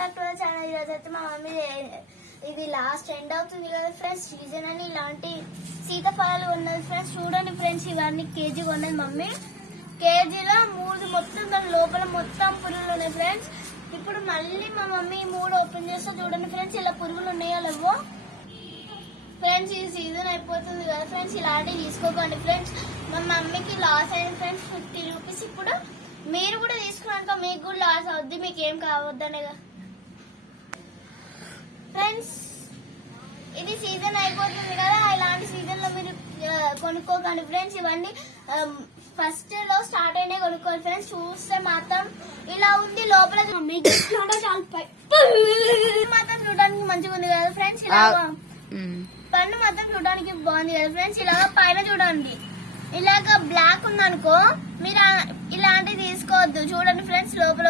Back to channel. ఈరోజు అయితే మా మమ్మీ ఇది లాస్ట్ ఎండ్ అవుతుంది కదా ఫ్రెండ్స్ సీజన్ అని ఇలాంటి సీతాఫలాలు ఉన్నది ఫ్రెండ్స్. చూడండి ఫ్రెండ్స్, ఇవన్నీ కేజీ కొన్నది మమ్మీ. కేజీలో 3 మొత్తం దాని లోపల మొత్తం పురుగులు ఉన్నాయి ఫ్రెండ్స్. ఇప్పుడు మళ్ళీ మా మమ్మీ 3 ఓపెన్ చేస్తే చూడండి ఫ్రెండ్స్, ఇలా పురుగులు ఉన్నాయో లేవో ఫ్రెండ్స్. ఈ సీజన్ అయిపోతుంది కదా ఫ్రెండ్స్, ఇలాంటివి తీసుకోకండి ఫ్రెండ్స్. మా మమ్మీకి లాస్ అయింది ఫ్రెండ్స్ 50 రూపీస్. ఇప్పుడు మీరు కూడా తీసుకున్నాక మీకు కూడా లాస్ అవుద్ది, మీకు ఏం కావద్దనే ఫ్రెండ్స్. ఇది సీజన్ అయిపోతుంది కదా, ఇలాంటి సీజన్ లో మీరు కొనుక్కోకండి ఫ్రెండ్స్. ఇవన్నీ ఫస్ట్ లో స్టార్ట్ అయినాయి కొనుక్కోవాలి ఫ్రెండ్స్. చూస్తే మాత్రం ఇలా ఉంది, లోపల మాత్రం చూడడానికి మంచిగా ఉంది కదా ఫ్రెండ్స్. ఇలా పన్ను మాత్రం చూడడానికి బాగుంది కదా ఫ్రెండ్స్. ఇలా పైన చూడండి, ఇలాగ బ్లాక్ ఉందనుకో మీరు ఇలాంటివి తీసుకోవద్దు. చూడండి ఫ్రెండ్స్ లోపల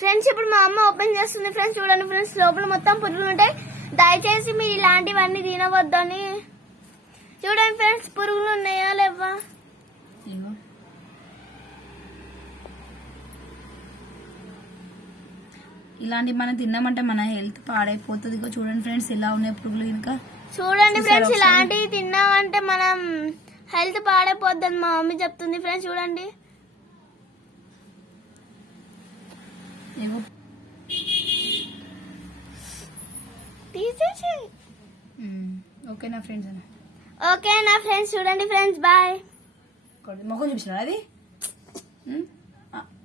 ఫ్రెండ్స్. ఇప్పుడు మా అమ్మ ఓపెన్ చేస్తుంది ఫ్రెండ్స్. చూడండి ఫ్రెండ్స్, లోపల మొత్తం పురుగులు ఉంటాయి. దయచేసి మీరు ఇలాంటివన్నీ తినవద్దని. చూడండి ఫ్రెండ్స్, పురుగులు ఉన్నాయా లేవా. ఇలాంటి మనం తిన్నామంటే మన హెల్త్ పాడైపోతుంది. చూడండి ఫ్రెండ్స్, ఇలా ఉన్నాయి పురుగులు. ఇంకా చూడండి ఫ్రెండ్స్, ఇలాంటివి తిన్నామంటే మనం హెల్త్ పాడైపోద్దని మా మమ్మీ చెప్తుంది ఫ్రెండ్స్. చూడండి తీసేసి ఓకేనా ఫ్రెండ్స్ ఓకేనా ఫ్రెండ్స్. చూడండి ఫ్రెండ్స్, బాయ్. మొహం చూపిస్తున్నా అది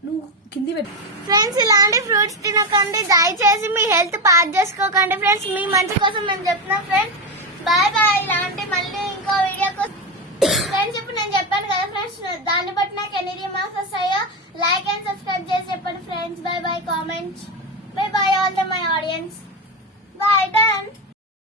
నువ్వు కింది పెట్టు ఫ్రెండ్స్. ఇలాంటి ఫ్రూట్స్ తినకండి, దయచేసి మీ హెల్త్ పాడు చేసుకోకండి ఫ్రెండ్స్. మీ మంచి కోసం మేము చెప్తున్నాం ఫ్రెండ్స్. Bye bye. ఇలాంటి మళ్ళీ ఇంకో వీడియో కోసం ఫ్రెండ్స్. ఇప్పుడు నేను చెప్పాను కదా ఫ్రెండ్స్, దాన్ని బట్టి నాకు ఎన్ని రిమార్క్స్ వస్తాయో లైక్ అండ్ సబ్స్క్రైబ్ చేసి చెప్పండి friends. By by. Comment. By by all the my audience.